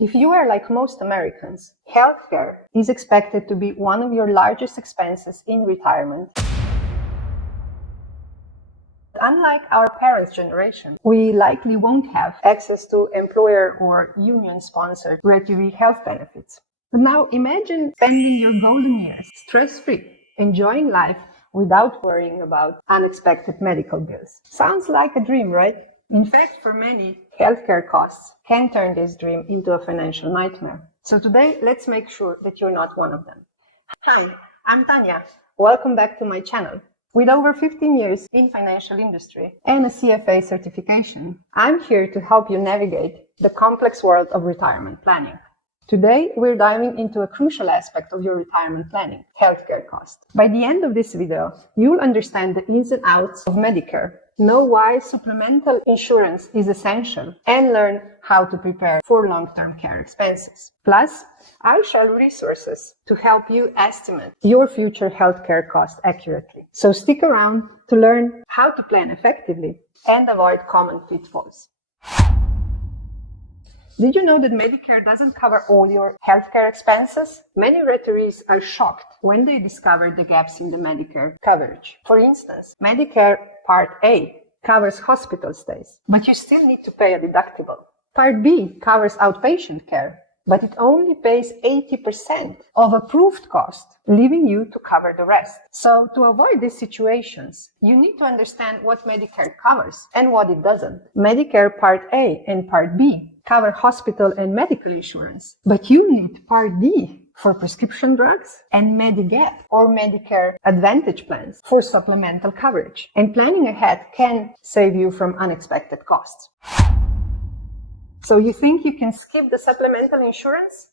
If you are like most Americans, healthcare is expected to be one of your largest expenses in retirement. Unlike our parents' generation, we likely won't have access to employer or union-sponsored retiree health benefits. But now imagine spending your golden years stress-free, enjoying life without worrying about unexpected medical bills. Sounds like a dream, right? In fact, for many, healthcare costs can turn this dream into a financial nightmare. So today, let's make sure that you're not one of them. Hi, I'm Tanya. Welcome back to my channel. With over 15 years in financial industry and a CFA certification, I'm here to help you navigate the complex world of retirement planning. Today, we're diving into a crucial aspect of your retirement planning, healthcare costs. By the end of this video, you'll understand the ins and outs of Medicare, know why supplemental insurance is essential, and learn how to prepare for long-term care expenses. Plus, I'll share resources to help you estimate your future healthcare costs accurately. So stick around to learn how to plan effectively and avoid common pitfalls. Did you know that Medicare doesn't cover all your healthcare expenses? Many retirees are shocked when they discover the gaps in the Medicare coverage. For instance, Medicare Part A covers hospital stays, but you still need to pay a deductible. Part B covers outpatient care, but it only pays 80% of approved cost, leaving you to cover the rest. So to avoid these situations, you need to understand what Medicare covers and what it doesn't. Medicare Part A and Part B cover hospital and medical insurance, but you need Part D for prescription drugs and Medigap or Medicare Advantage plans for supplemental coverage. And planning ahead can save you from unexpected costs. So you think you can skip the supplemental insurance?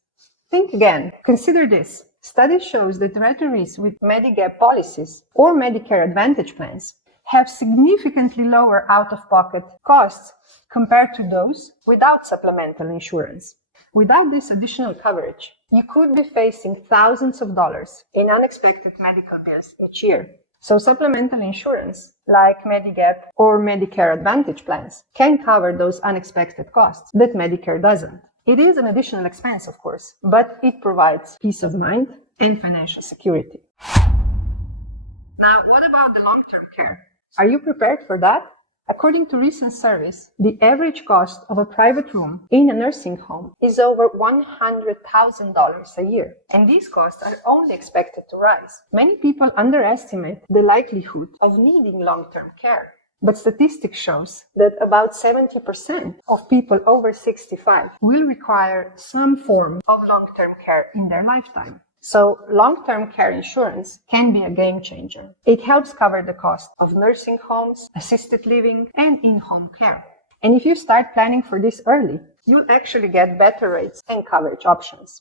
Think again. Consider this. Study shows that retirees with Medigap policies or Medicare Advantage plans have significantly lower out-of-pocket costs compared to those without supplemental insurance. Without this additional coverage, you could be facing thousands of dollars in unexpected medical bills each year. So supplemental insurance, like Medigap or Medicare Advantage plans, can cover those unexpected costs that Medicare doesn't. It is an additional expense, of course, but it provides peace of mind and financial security. Now, what about the long-term care? Are you prepared for that? According to recent surveys, the average cost of a private room in a nursing home is over $100,000 a year. And these costs are only expected to rise. Many people underestimate the likelihood of needing long-term care. But statistics shows that about 70% of people over 65 will require some form of long-term care in their lifetime. So long-term care insurance can be a game changer. It helps cover the cost of nursing homes, assisted living, and in-home care. And if you start planning for this early, you'll actually get better rates and coverage options.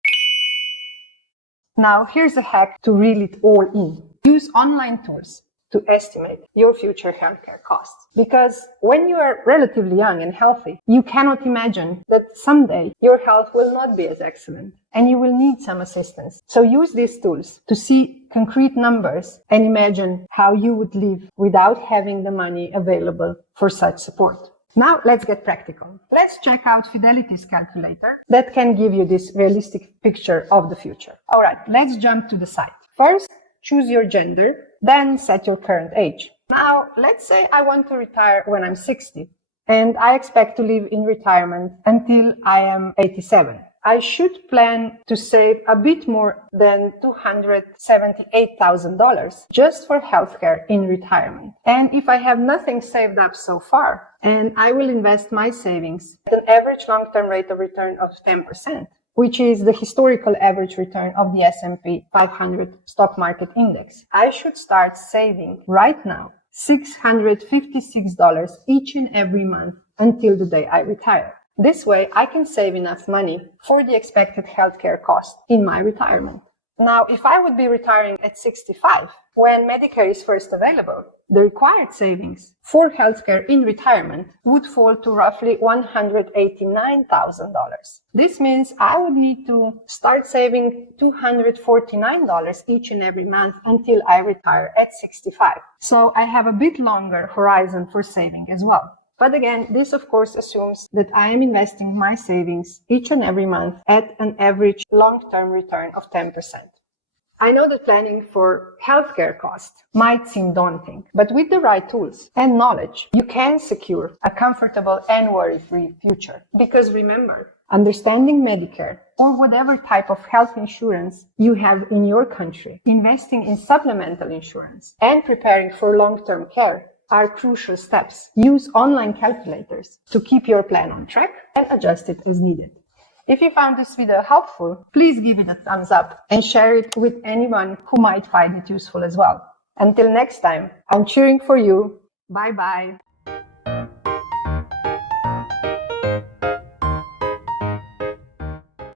Now, here's a hack to reel it all in. Use online tools to estimate your future healthcare costs. Because when you are relatively young and healthy, you cannot imagine that someday your health will not be as excellent and you will need some assistance. So use these tools to see concrete numbers and imagine how you would live without having the money available for such support. Now let's get practical. Let's check out Fidelity's calculator that can give you this realistic picture of the future. All right, let's jump to the site. First, choose your gender, then set your current age. Now, let's say I want to retire when I'm 60, and I expect to live in retirement until I am 87. I should plan to save a bit more than $278,000 just for healthcare in retirement. And if I have nothing saved up so far, and I will invest my savings at an average long-term rate of return of 10%, which is the historical average return of the S&P 500 stock market index, I should start saving right now $656 each and every month until the day I retire. This way, I can save enough money for the expected healthcare cost in my retirement. Now, if I would be retiring at 65, when Medicare is first available, the required savings for healthcare in retirement would fall to roughly $189,000. This means I would need to start saving $249 each and every month until I retire at 65. So I have a bit longer horizon for saving as well. But again, this of course assumes that I am investing my savings each and every month at an average long-term return of 10%. I know that planning for healthcare costs might seem daunting, but with the right tools and knowledge, you can secure a comfortable and worry-free future. Because remember, understanding Medicare or whatever type of health insurance you have in your country, investing in supplemental insurance, and preparing for long-term care are crucial steps. Use online calculators to keep your plan on track and adjust it as needed. If you found this video helpful, please give it a thumbs up and share it with anyone who might find it useful as well. Until next time, I'm cheering for you. Bye bye.